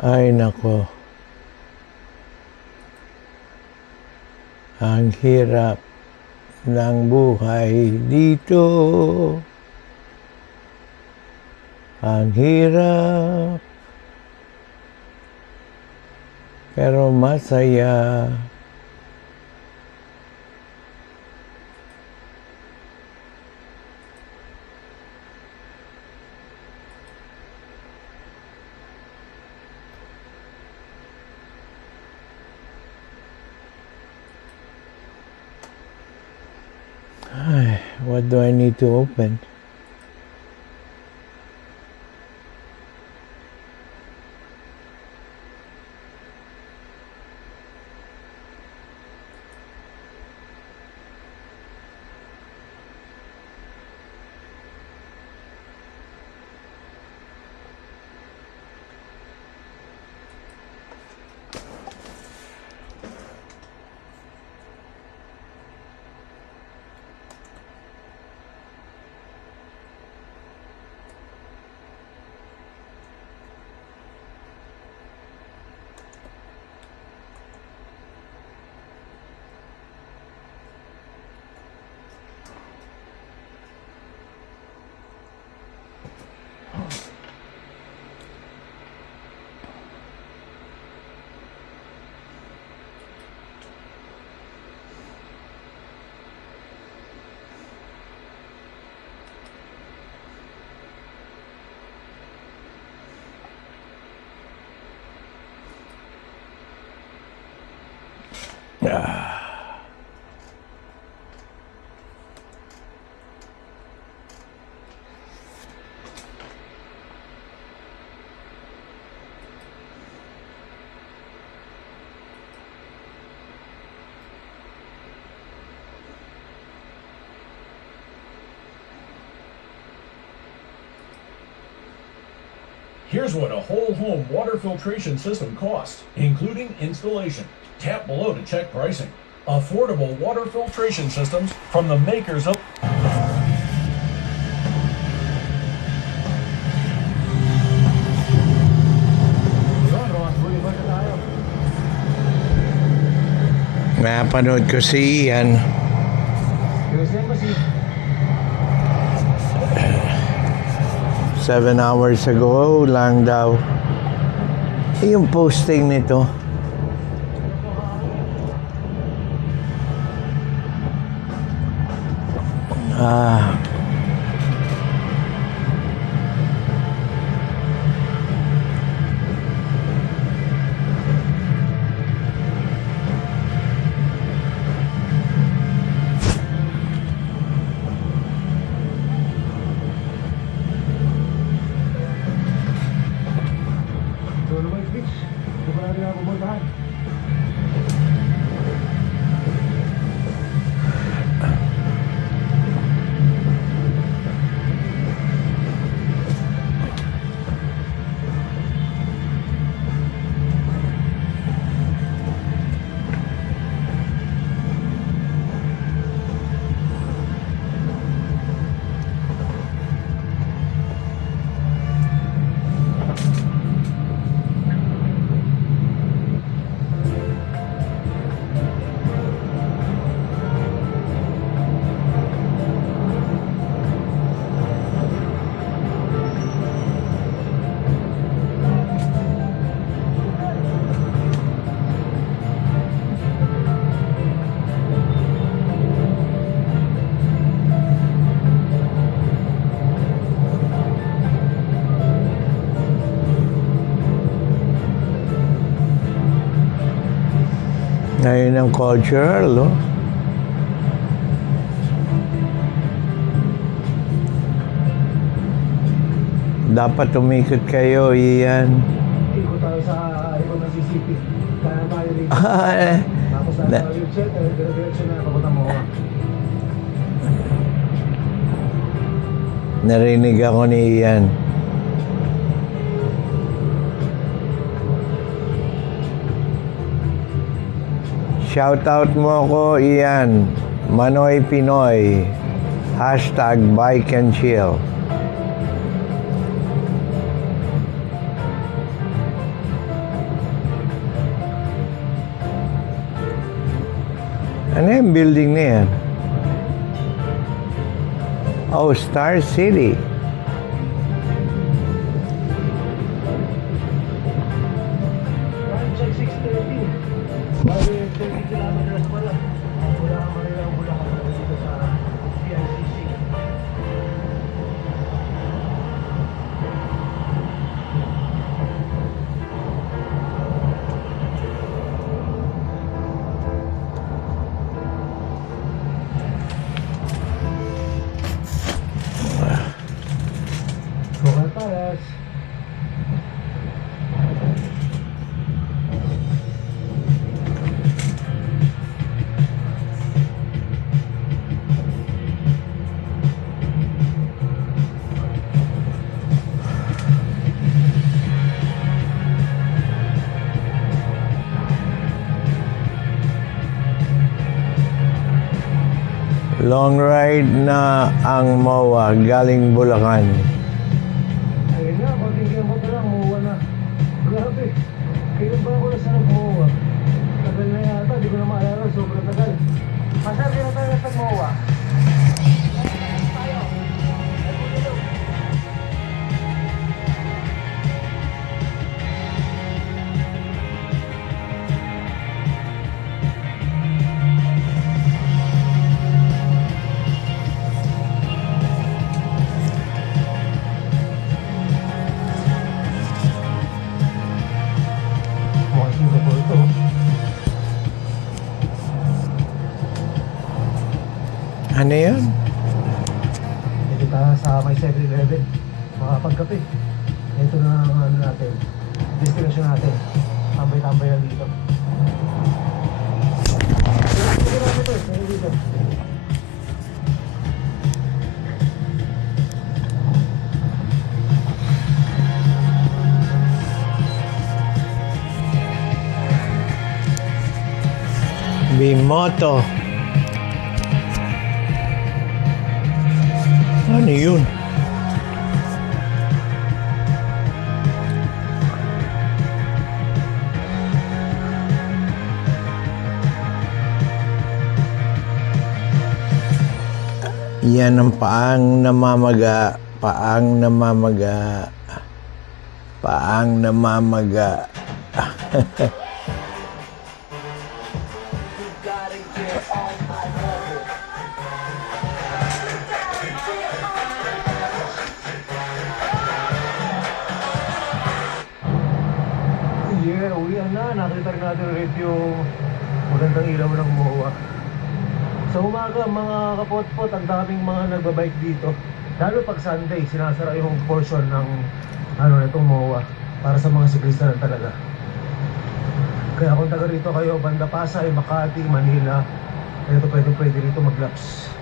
Ay nako, ang hirap ng buhay dito. Ang hirap, pero masaya. Ay, what do I need to open? Here's what a whole home water filtration system costs, including installation. Tap below to check pricing. Affordable water filtration systems from the makers of... Napanood ko si Ian. 7 hours ago lang daw yung posting nito. Ngayon ang cultural, no? Dapat umikot kayo, Ian. Ikot tayo sa ikot ng CCP. Kaya tayo dito. Tapos tayo sa wheelchair, dire-diretso na papunta mo. Narinig ako ni Ian. Shoutout mo ako, Ian. Manoy Pinoy. #Bike and Chill. Ano yung building na yan? Oh, Star City. Time check 6:30. Bali, 30 kilometers pala. Wala ka Manila, Bulacan dito sa PICC. Bukan Paras. Long ride na ang MOA galing Bulacan. Ayun nga, konting kembot na lang, muwa na. Grabe. Kailan ba ako nasa nag-muwa? Tagal na yata, di ko na maalala, sobrang tagal. Pasal, kailan tayo nasa nag-muwa? Mukhang Singapore ito. Ano yun? Dito tayo sa may 7-Eleven. Makapagkape. Ito na ang ano natin. Destination natin. Tambay-tambay lang dito. Ito namin ito. Ito dito. Bimoto. Ano yun? Yan ang paang namamaga. Paang namamaga. Paang namamaga. Yeah, uwian na. Nakita rin natin ulit yung magandang ilaw ng MOA. Sa umaga, mga kapot-pot, ang daming mga nagbabike dito. Lalo pag Sunday, sinasara yung portion ng itong MOA para sa mga siklista lang talaga. Kaya kung taga rito kayo, Banda Pasay, Makati, Manila, ito pwede rito mag-laps.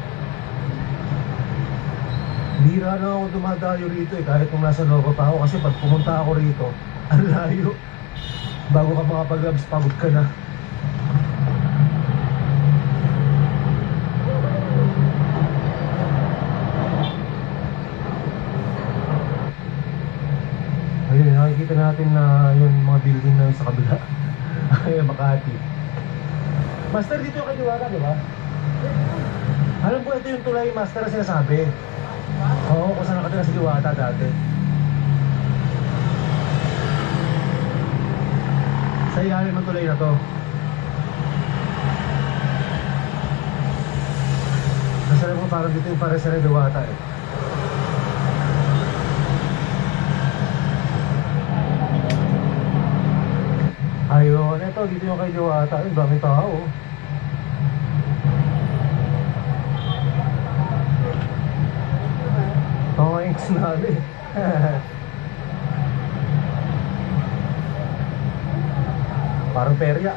Bira na ako dumadayo rito kahit kung nasa Nova pa ako, kasi pag pumunta ako rito, ang layo. Bago ka makapag-labs, pagod ka na. Ayun, nakikita natin na yung mga building na yun sa kabila. Ayun, Makati. Master, dito yung kaniwara, di ba? Alam ko, ito yung tulay, Master, na sinasabi. Oo, kung saan nakatira si Diwata dati. Sa ilalim ng tulay na to. Nasabi mo parang dito yung pares na Diwata eh. Ayun, eto dito yung kay Diwata. Ang daming tao. Toinks namin. Parang perya.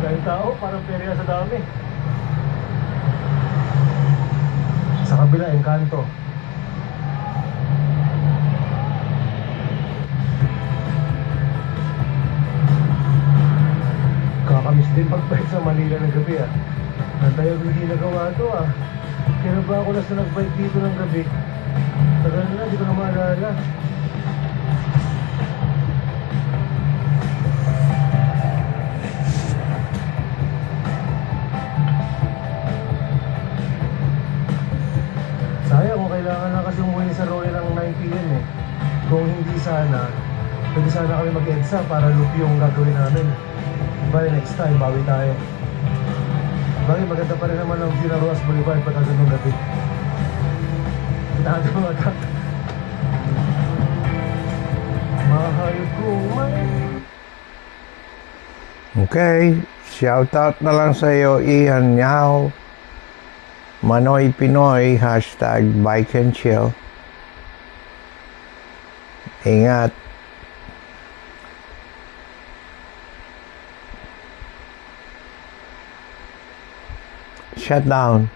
Dahil tao, parang perya sa dami. Sa kabila, Encanto. Kakamiss din pagbalik sa Manila ng gabi ah. Nantay ang hindi nagawa ito ah. Kailan ba ako nasa nag-bike dito ng gabi? Tagal na, di ko na maalala. Sayang kung kailangan na kasi umuwi sa Roy ng 9 p.m. eh. Kung hindi sana, pwede sana kami mag-EDSA para loop yung gagawin namin. Bye, next time, bawi tayo. Bagay, maganda pa rin naman ang view ng Roas Boulevard pagka ganun gabi. Lahat ng mga mahayop ko, Okay, shout out na lang sa iyo, Ian Yao. Manoy Pinoy, hashtag bike and chill. Ingat. Shut down.